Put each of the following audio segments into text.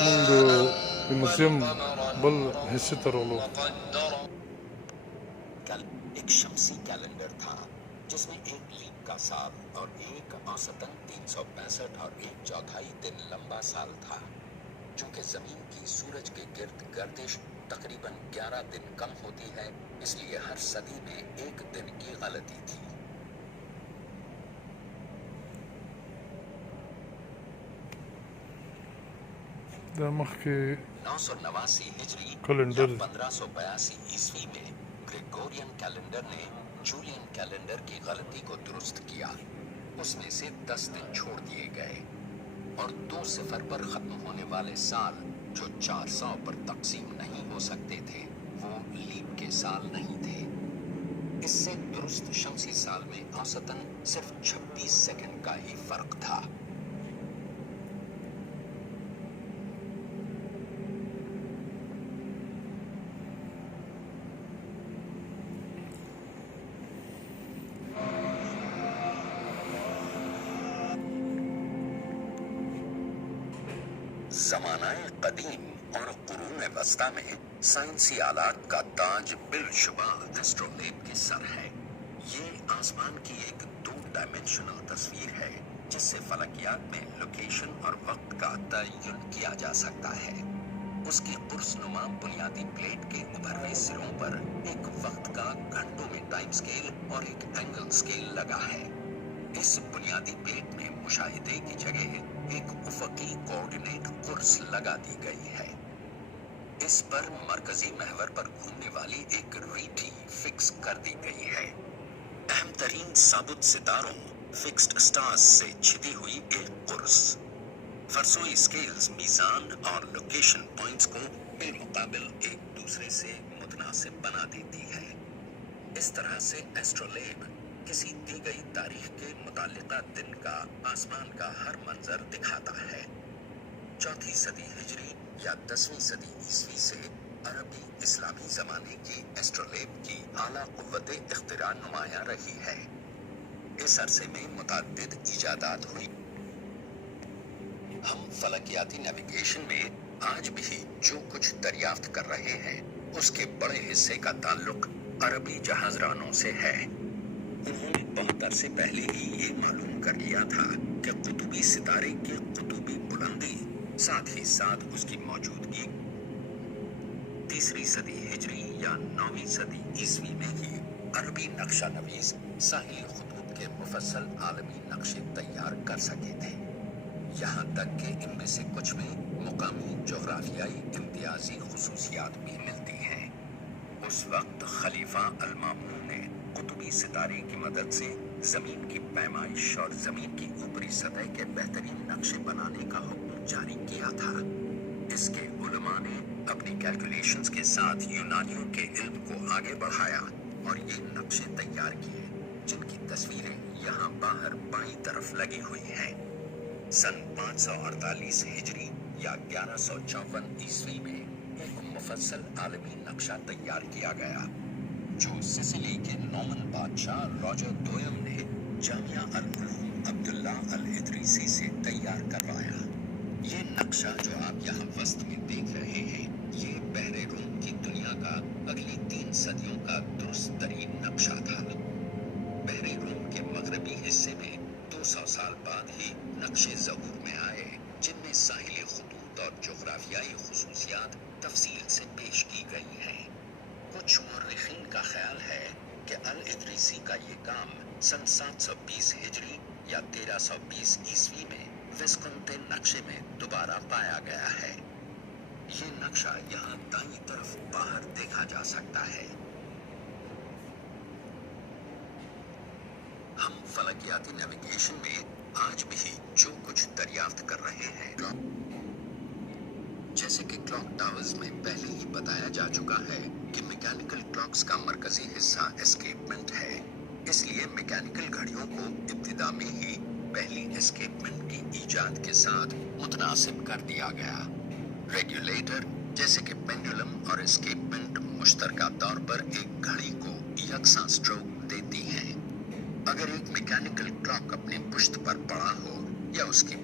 موږ د موزیم بل حصے ته رالو. کل ایک شمسی کیلنڈر تھا جس میں ایک لیپ کا سال اور ایک اوسطاً 365 اور 1/4 دن لمبا سال تھا. چونکہ زمین کی سورج کے گرد گردش تقریباً 11 دن کم ہوتی ہے، اس لیے ہر صدی میں ایک دن کی غلطی تھی. دا مخکې 989 ہجری کیلنڈر یا 1582 عیسوی میں گریگورین کیلنڈر نے جولین کیلنڈر کی غلطی کو درست کیا. اس میں سے 10 دن چھوڑ دیے گئے اور 2 صفر پر ختم ہونے والے سال جو 400 پر تقسیم نہیں ہو سکتے تھے وہ لیپ کے سال نہیں تھے. اس سے درست شمسی سال میں اوسطاً صرف 26 سیکنڈ کا ہی فرق تھا. زمانہ قدیم اور قرون وسطیٰ میں سائنسی آلات کا تاج بالشبہ ایسٹرولیب کے سر ہے. یہ آسمان کی ایک 2 ڈائمینشنل تصویر ہے جس سے فلکیات میں لوکیشن اور وقت کا تعین کیا جا سکتا ہے. اس کی قرص نما بنیادی پلیٹ کے ابھرے سروں پر ایک وقت کا گھنٹوں میں ٹائم سکیل اور ایک اینگل سکیل لگا ہے. اس بنیادی پلیٹ میں مشاہدے کی جگہ ایک افقی کوآرڈینیٹ قرص لگا دی گئی ہے. اس پر مرکزی محور پر گھومنے والی ایک ریٹھی فکس کر دی گئی ہے. اہم ترین ثابت ستاروں فکسڈ سٹارز سے چھدی ہوئی ایک قرص. فرسوئی سکیلز میزان اور لوکیشن پوائنٹس کو بالمقابل ایک دوسرے سے متناسب بنا دیتی ہے. اس طرح سے ایسٹرولیب کسی دی گئی تاریخ کے متعلقہ دن کا آسمان کا ہر منظر دکھاتا ہے. 4 صدی ہجری یا 10ویں صدی عیسوی سے عربی اسلامی زمانے کی ایسٹرولیب کی اعلیٰ قوت اختراع نمایاں رہی ہے. اس عرصے میں متعدد ایجادات ہوئی. ہم فلکیاتی نیویگیشن میں آج بھی جو کچھ دریافت کر رہے ہیں اس کے بڑے حصے کا تعلق عربی جہاز رانوں سے ہے. انہوں نے بہت عرصے پہلے ہی یہ معلوم کر لیا تھا کہ قطبی ستارے کی قطبی بلندی ساتھ ہی ساتھ اس کی موجودگی 3 صدی ہجری یا 9ویں صدی عیسوی میں ہی عربی نقشہ نویس ساحلی خطوط کے مفصل عالمی نقشے تیار کر سکے تھے. یہاں تک کہ ان میں سے کچھ میں مقامی جغرافیائی امتیازی خصوصیات بھی ملتی ہیں. اس وقت خلیفہ المامون نے قطبی ستارے کی مدد سے زمین کی پیمائش اور زمین کی اوپری سطح کے بہترین نقشے بنانے کا حکم جاری کیا تھا. اس کے علماء نے اپنی کیلکولیشنز کے ساتھ یونانیوں کے علم کو آگے بڑھایا اور یہ نقشے تیار کیے جن کی تصویریں یہاں باہر بائیں طرف لگی ہوئی ہیں. سن 548 ہجری یا 1154 عیسوی میں ایک مفصل عالمی نقشہ تیار کیا گیا جو سسلی کے نومن بادشاہ راجر دویم نے جامعہ العلوم عبداللہ الادریسی سے تیار کروایا. یہ نقشہ جو آپ یہاں وسط میں دیکھ رہے ہیں یہ بحر روم کی دنیا کا اگلی 3 صدیوں کا درست ترین نقشہ تھا. بحر روم کے مغربی حصے میں 200 سال بعد ہی نقشے ظہور میں آئے جن میں ساحلی خطوط اور جغرافیائی خصوصیات تفصیل سے پیش کی گئی ہیں. کچھ مورخین کا خیال ہے کہ الادریسی کا یہ کام سن 720 ہجری یا 1320 عیسوی میں ویسکونتے نقشے میں دوبارہ پایا گیا ہے. یہ نقشہ یہاں دائیں طرف باہر دیکھا جا سکتا ہے. ہم فلکیاتی نیویگیشن میں آج بھی جو کچھ دریافت کر رہے ہیں جیسے کہ کلاک ٹاورز میں پہلے ہی بتایا جا چکا ہے کہ میکینیکل کلاکس کا مرکزی حصہ اسکیپمنٹ ہے. اس لیے میکینیکل گھڑیوں کو ابتدا میں ہی پہلی اسکیپمنٹ کی ایجاد کے ساتھ متناسب کر دیا گیا. ریگولیٹر جیسے کہ پینڈولم اور اسکیپمنٹ مشترکہ طور پر ایک گھڑی کو یکساں سٹروک دیتی ہیں. اگر ایک میکینیکل کلاک اپنی پشت پر پڑا ہو یا اس کی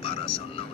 1209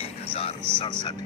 1067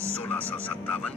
1657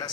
10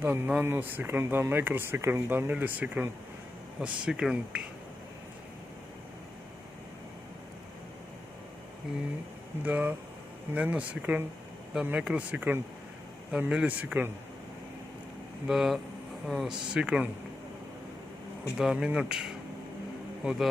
The nanosecond, the microsecond, the millisecond, the second, the nanosecond, the microsecond, the millisecond, the second, the minute, or the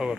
hour.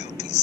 UTC